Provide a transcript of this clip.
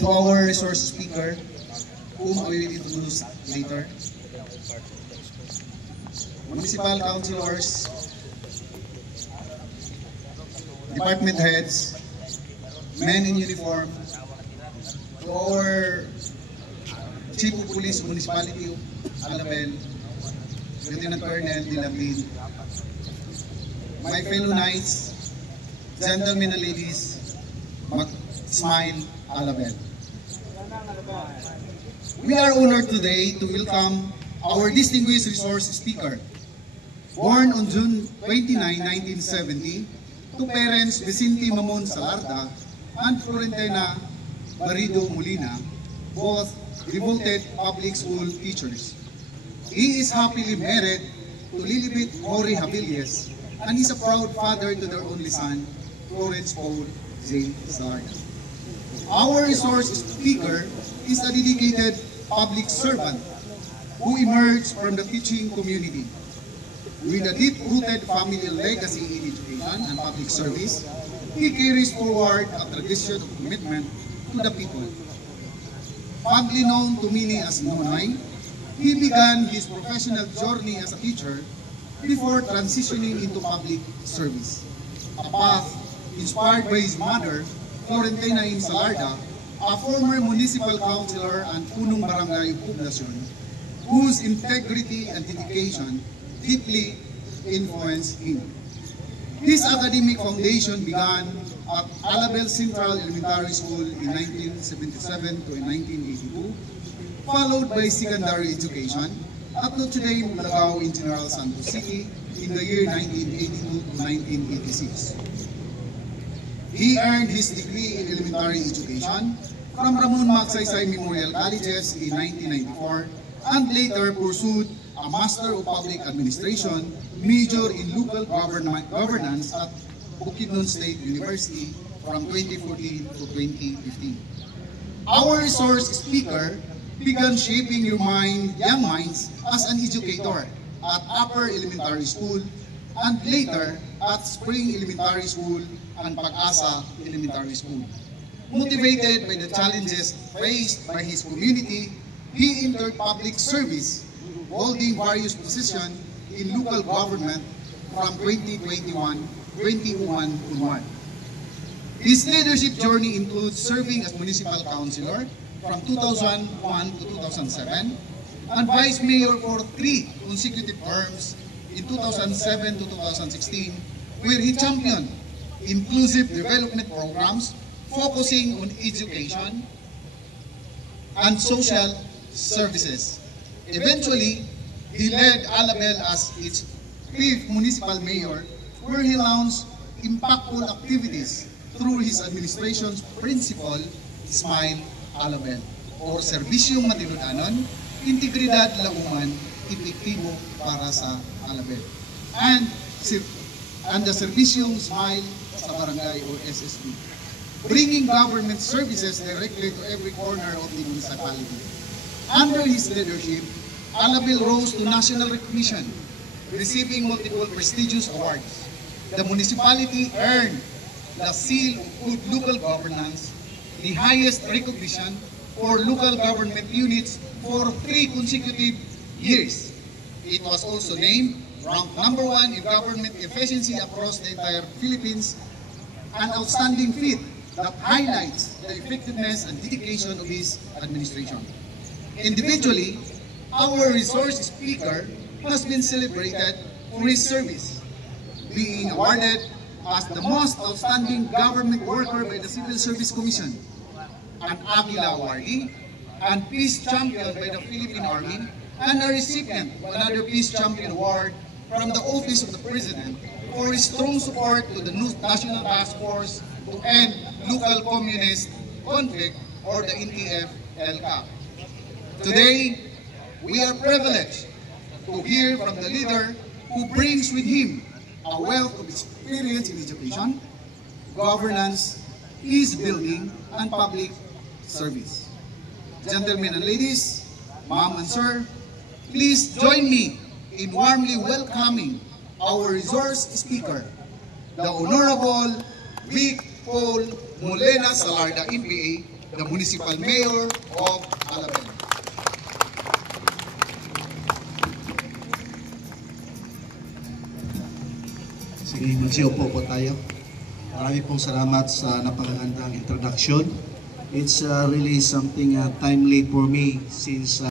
to our resource speaker, whom I will introduce later, municipal councilors, department heads, men in uniform, to our Chief of Police Municipality of Alabel, Lieutenant Colonel Dilabin, my fellow knights, gentlemen and ladies, Smile Alabel. We are honored today to welcome our distinguished resource speaker. Born on June 29, 1970, to parents Vicente Mamon Salarda and Florentina Barrido Molina, both devoted public school teachers. He is happily married to Lilibet Mori Habilies and is a proud father to their only son, Florence Paul J. Salarda. Our resource speaker is a dedicated public servant who emerged from the teaching community. With a deep-rooted family legacy in education and public service, he carries forward a tradition of commitment to the people. Fondly known to many as Nonoy, he began his professional journey as a teacher before transitioning into public service, a path inspired by his mother, Florentina Salarda, a former municipal councilor and punong barangay of Poblacion, whose integrity and dedication deeply influenced him. His academic foundation began at Alabel Central Elementary School in 1977 to 1982, followed by secondary education at Notre Dame Lagao in General Santos City in the year 1982 to 1986. He earned his degree in elementary education from Ramon Magsaysay Memorial Colleges in 1994 and later pursued a Master of Public Administration, major in local governance at Bukidnon State University from 2014 to 2015. Our resource speaker began shaping young minds as an educator at Upper Elementary School and later at Spring Elementary School and Pag-asa Elementary School. Motivated by the challenges faced by his community, he entered public service, holding various positions in local government from 2021 onward. His leadership journey includes serving as municipal councilor from 2001 to 2007 and vice mayor for 3 consecutive terms in 2007 to 2016, where he championed inclusive development programs focusing on education and social services. Eventually, he led Alabel as its 5th municipal mayor, where he launched impactful activities through his administration's principle, Smile Alabel, or Serbisyong Matinudanon, Integridad Lauman, Epektibo para sa Alabel, and the Serbisyong Smile sa Barangay or SSB, bringing government services directly to every corner of the municipality. Under his leadership, Alabel rose to national recognition, receiving multiple prestigious awards. The municipality earned the Seal of Good Local Governance, the highest recognition for local government units for 3 consecutive years. It was also named ranked #1 in government efficiency across the entire Philippines, an outstanding feat that highlights the effectiveness and dedication of his administration. Individually, our resource speaker has been celebrated for his service, being awarded as the most outstanding government worker by the Civil Service Commission, an Aguila awardee, and Peace Champion by the Philippine Army, and a recipient of another Peace Champion Award from the Office of the President for his strong support to the National Task Force to End Local Communist Conflict, or the NTF-LCAC. Today, we are privileged to hear from the leader who brings with him a wealth of experience in education, governance, peace building, and public service. Gentlemen and ladies, ma'am and sir, please join me in warmly welcoming our resource speaker, the Honorable Vic Paul Molena Salarda, EPA, the Municipal Mayor of Alabang. Sige, magsiupo po tayo. Marami pong salamat sa napakagandang introduction. It's really something timely for me since